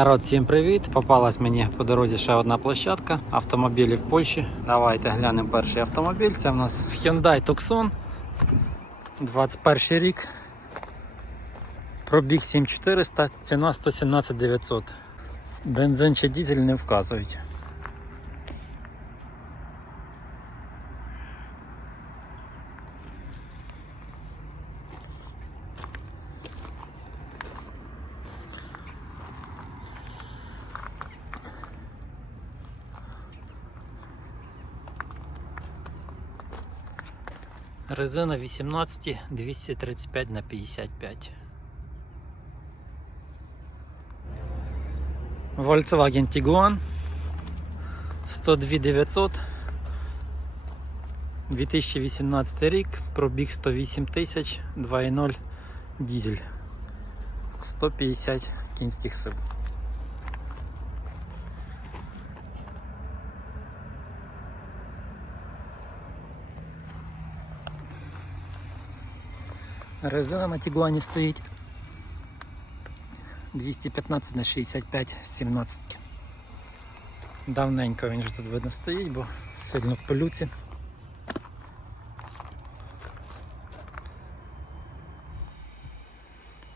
Народ, всім привіт! Попалась мені по дорозі ще одна площадка автомобілі в Польщі. Давайте глянемо перший автомобіль. Це в нас Hyundai Tucson 21 рік. Пробіг 7400, ціна 117 900. Бензин чи дизель не вказують. Резина 18 235 на 55. Volkswagen Tiguan 102 900 2018 рік, пробіг 108 тисяч, 2.0 дизель 150 кінських сил. Резина на Тігуані стоїть 215 на 65 17. Давненько він вже тут видно стоїть, бо сильно в пилюці.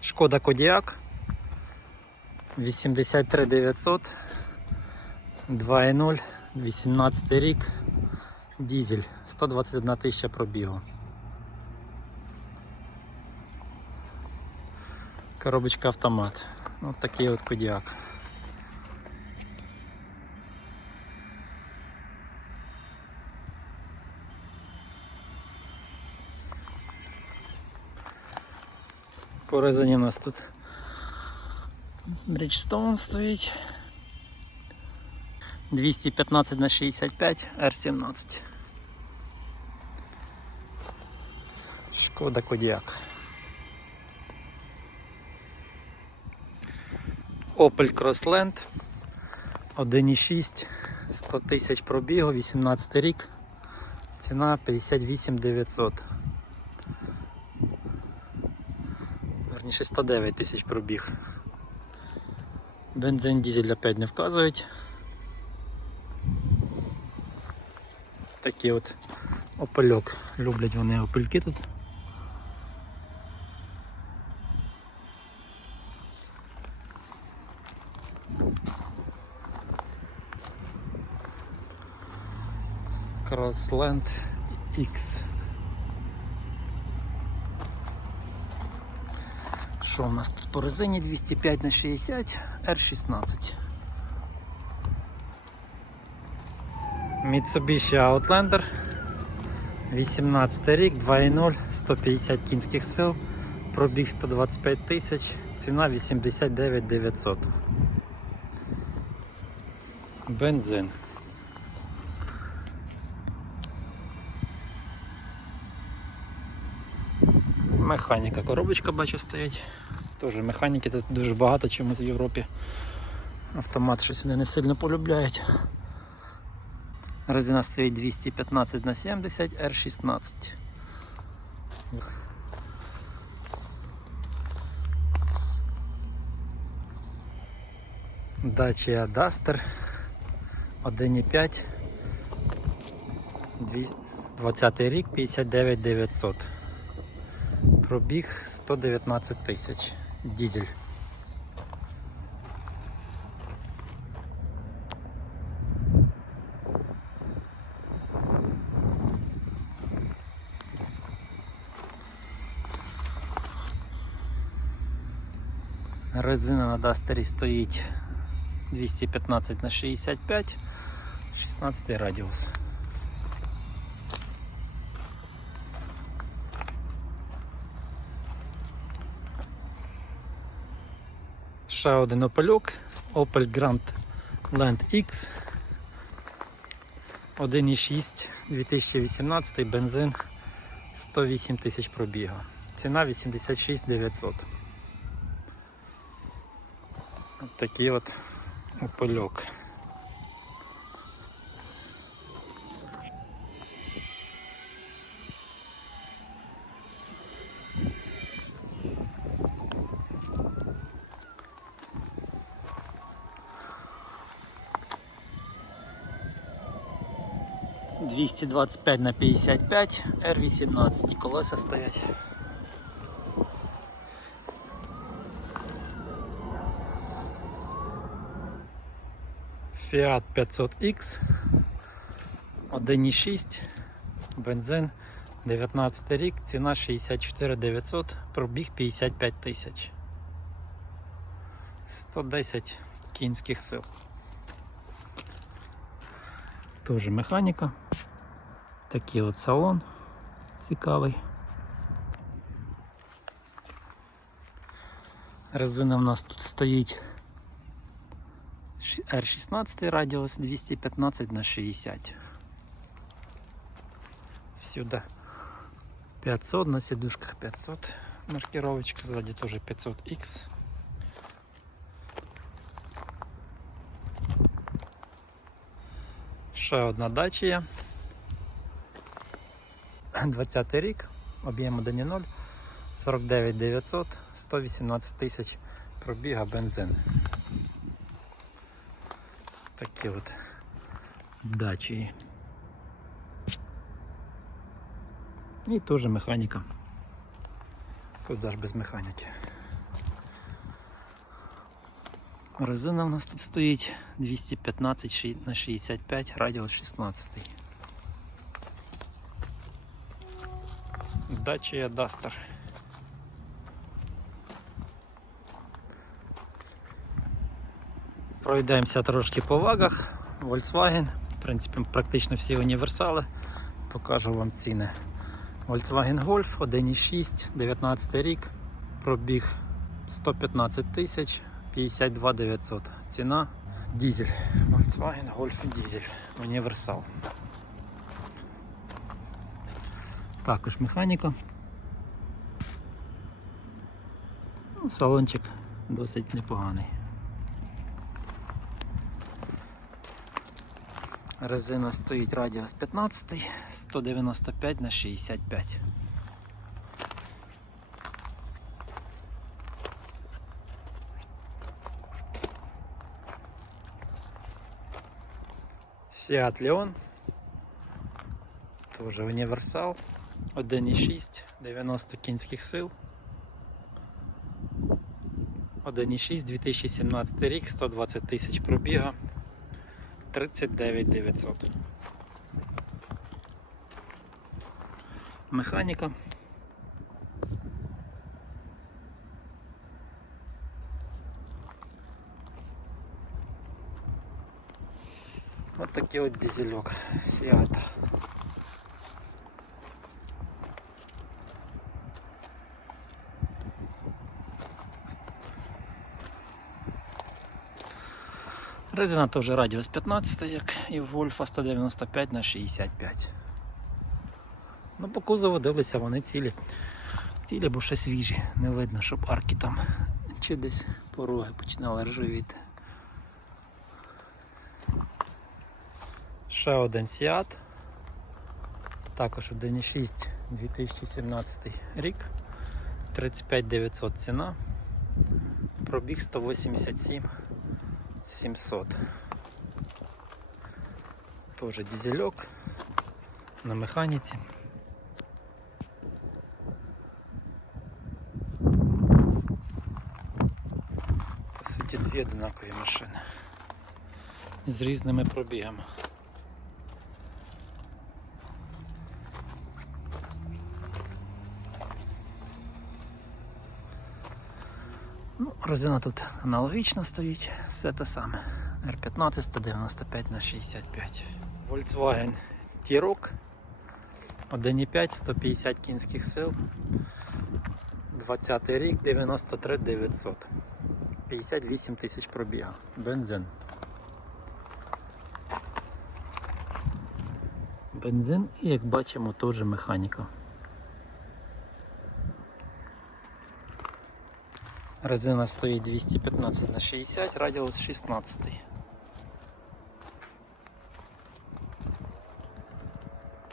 Шкода Кодіак 83 900 2.0 18 рік дизель 121 тисяча пробігу. Коробочка автомат. Вот такий от кодіак. По резині у нас тут Bridgestone стоїть. 215 на 65 R17. Шкода Кодіак. Opel Crossland 1,6 100 тисяч пробігу, 18 рік, ціна 58 900. Верніше 109 тисяч пробіг. Бензин дизель опять не вказують. Такий от опельок. Люблять вони опельки тут. Crossland X. Що у нас тут по резині 205 на 60 R16. Mitsubishi Outlander 18 рік, 2.0, 150 кінських сил, пробіг 125 тисяч, ціна 89 900. Бензин. Механіка, коробочка бачу стоїть. Теж механіки тут дуже багато, чим в Європі. Автомат щось вони не сильно полюбляють. Резина стоїть 215 на 70 R16. Dacia Duster 1,5 20 рік 59 900 Пробіг 119 тисяч. Дізель. Резина на Дастері стоїть 215 на 65, 16 радіус. Ще один опельок Opel Grand Land X 1,6 2018 бензин 108 тисяч пробігу. Ціна 86 900. От такий от опельок. 225 на 55, R18 колеса стоять. Fiat 500X 1,6 бензин 19 рік, ціна 64 900, пробіг 55 тисяч. 110 кінських сил. Тоже механіка. Такий от салон цікавий. Резина в нас тут стоїть R16 радіус 215 на 60. Сюда 500 на сидушках 500 маркировочка, сзади тоже 500X. Ще одна дача. 20 рік, об'єм 1.0, 49 900, 118 тисяч пробіга бензин. Такі от дачі. І теж механіка. Куди ж без механіки. Резина у нас тут стоїть 215 на 65, радіус 16. Dacia Duster. Пройдемося трошки по вагах. Volkswagen. В принципі, практично всі універсали. Покажу вам ціни. Volkswagen Golf 1.6, 19 рік, пробіг 115 тисяч, 52 900. Ціна дізель. Volkswagen Golf дізель. Універсал. Також механіка. Ну, Салончик досить непоганий. Резина стоїть радіус 15, 195 на 65. Seat Leon. Тоже універсал. 1,6, 90 кінських сил. 1,6, 2017 рік, 120 тисяч пробіга. 39 900. Механіка. Ось такий от дизельок Сіата. Резина теж радіус 15, як і в Вольфа 195 на 65. Ну, по кузову дивлюся, вони цілі. Цілі, бо ще свіжі. Не видно, щоб арки там чи десь пороги починали ржавіти. Ще один Seat. Також 1.6 2017 рік. 35 900 ціна. Пробіг 187 700. Тоже дизелек на механіці. По суті, дві одинакові машини з різними пробігами. Резина тут аналогічно стоїть, все те саме. R15 195 на 65. Volkswagen T-Roc 1,5 150 кінських сил. 20 рік 93 900. 58 тисяч пробіга. Бензин. Бензин і як бачимо теж механіка. Резина стоїть 215 на 60, радіус 16.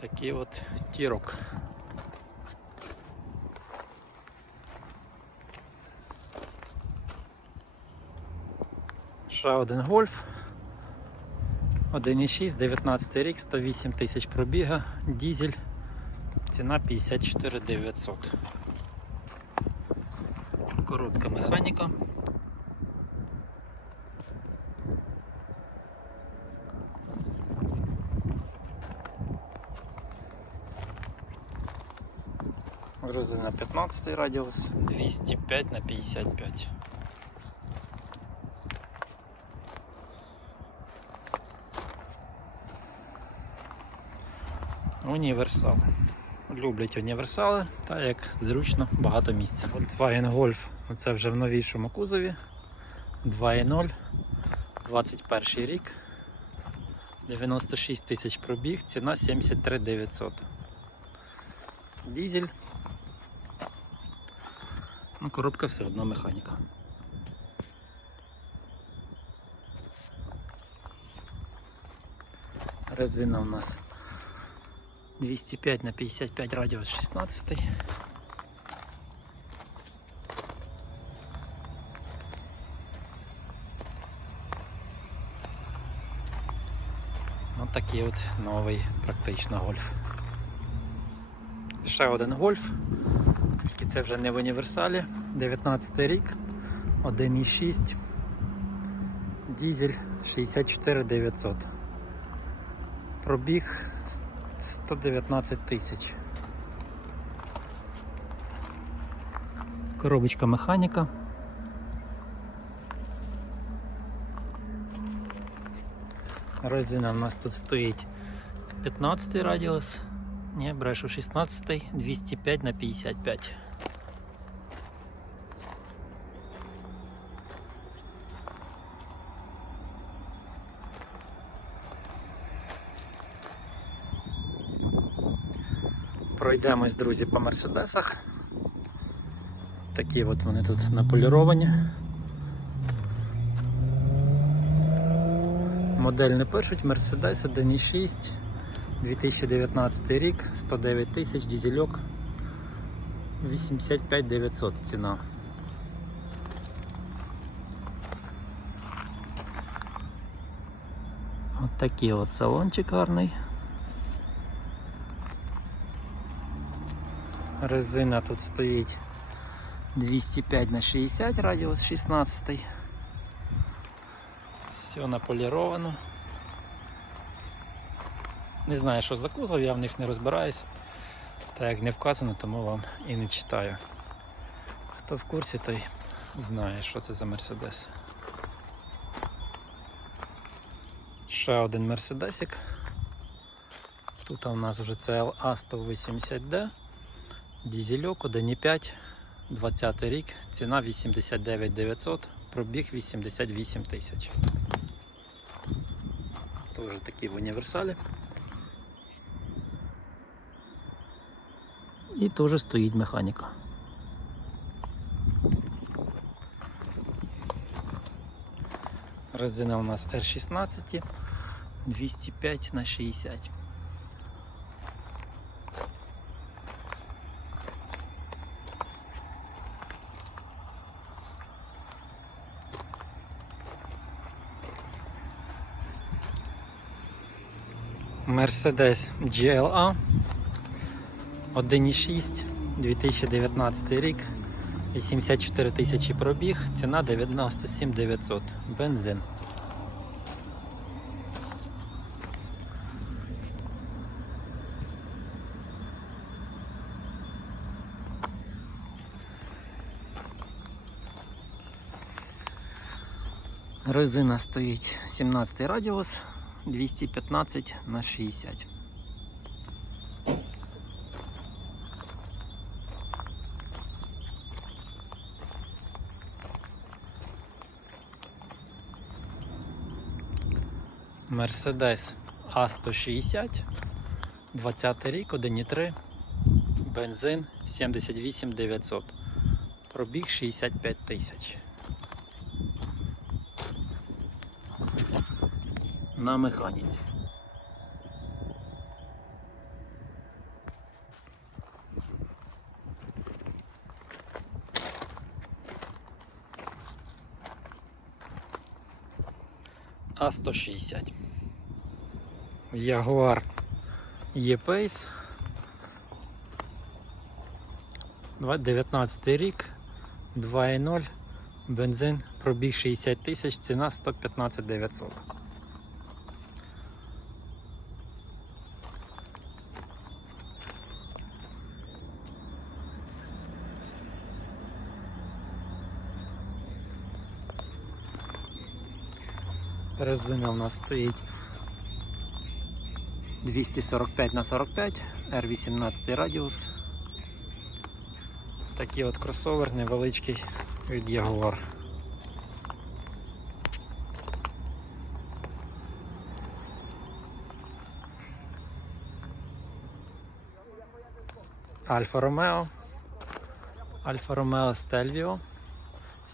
Такий от тірок. Ще один гольф. 1,6, 19 рік, 108 тисяч пробіга, дізель, ціна 54 900. Коробка механіка. Резина 15 радіус, 205 на 55. Універсал. Люблять універсали, так як зручно багато місця. Volkswagen Golf це вже в новішому кузові. 2.0, 21 рік. 96 тисяч пробіг, ціна 73 900. Дізель. Ну, коробка все одно механіка. Резина у нас 205 на 55 радіус 16. Такий от новий практично гольф. Ще один гольф. Тільки це вже не в універсалі. 19 рік, 1,6, дізель 64 900. Пробіг 119 тисяч. Коробочка механіка. Резина у нас тут стоїть 15 радіус. Ні, брешу 16, 205 на 55. Пройдемось, друзі, по мерседесах. Такі от вони тут наполіровані. Модель не пишуть, Mercedes 1.6, 2019 рік, 109 тисяч, дізельок, 85 900 ціна. От такий от салончик гарний. Резина тут стоїть 205 на 60 радіус 16. Все наполіровано. Не знаю, що за кузов, я в них не розбираюсь. Так як не вказано, тому вам і не читаю. Хто в курсі, той знає, що це за Мерседес. Ще один Мерседесик. Тут у нас вже CLA 180D. Дізельок 1,5, 20 рік, ціна 89 900, пробіг 88 тисяч. Теж такі в універсалі. І теж стоїть механіка. Резина у нас R16 205 на 60. Mercedes GLA 1.6 2019 рік 84 тисячі пробіг, ціна 97 900 бензин. Резина стоїть 17 радіус 215 на 60. Mercedes А160, 20 рік, 1,3, бензин 78 900, пробіг 65 тисяч. На механіці. А160. Jaguar E-Pace. 19 рік, 2.0, бензин, пробіг 60 тисяч, ціна 115 900. Резина у нас стоїть 245 на 45, R18 радіус. Такий от кросовер невеличкий від Jaguar. Альфа Ромео. Альфа Ромео Stelvio.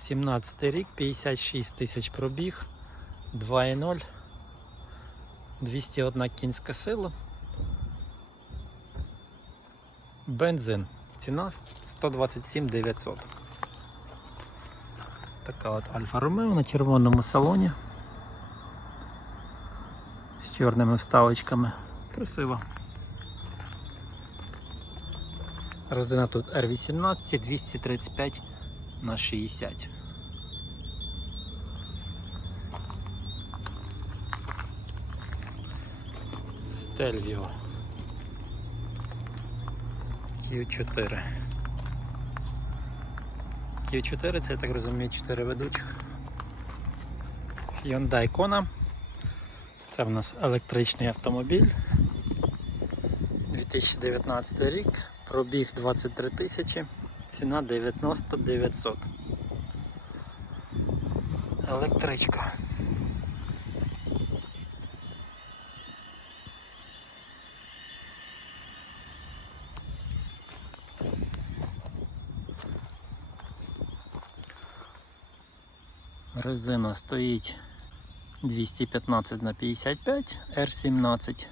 17 рік, 56 тисяч пробіг, 2.0, 201 кінська сила. Бензин. Ціна 127 900. Така от Альфа Ромео на червоному салоні. З чорними вставочками. Красиво. Резина тут R18 235 на 60. Стельвіо. Q4. Q4 це, я так розумію, 4 ведучих. Hyundai Kona. Це в нас електричний автомобіль. 2019 рік. Пробіг 23 тисячі. Ціна 90 900. Електричка. Резина стоїть 215 на 55 R17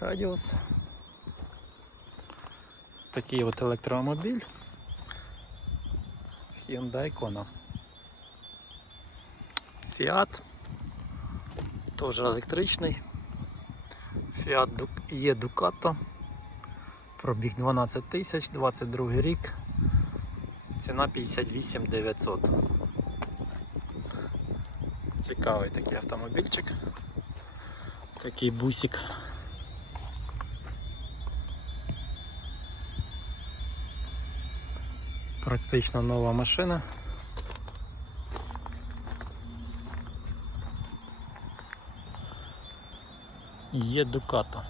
радіус. Такий от електромобіль. Hyundai Kona. Fiat. Теж електричний. Fiat є Ducato. Пробіг 12 тисяч, 22 рік. Ціна 58 900. Цікавий такий автомобільчик. Такий бусик. Практично нова машина. Є Дукато.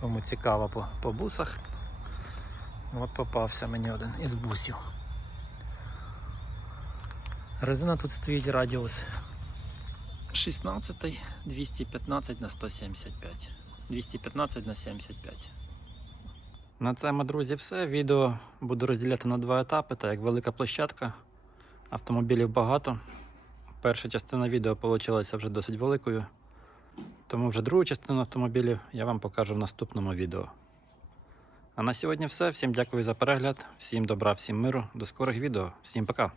Кому цікаво по, по бусах. От попався мені один із бусів. Резина тут стоїть радіус 16, 215 на 175. 215 на 75. На цьому, друзі, все. Відео буду розділяти на два етапи, так як велика площадка. Автомобілів багато. Перша частина відео вийшла вже досить великою. Тому вже другу частину автомобілів я вам покажу в наступному відео. А на сьогодні все. Всім дякую за перегляд, всім добра, всім миру. До скорих відео. Всім пока.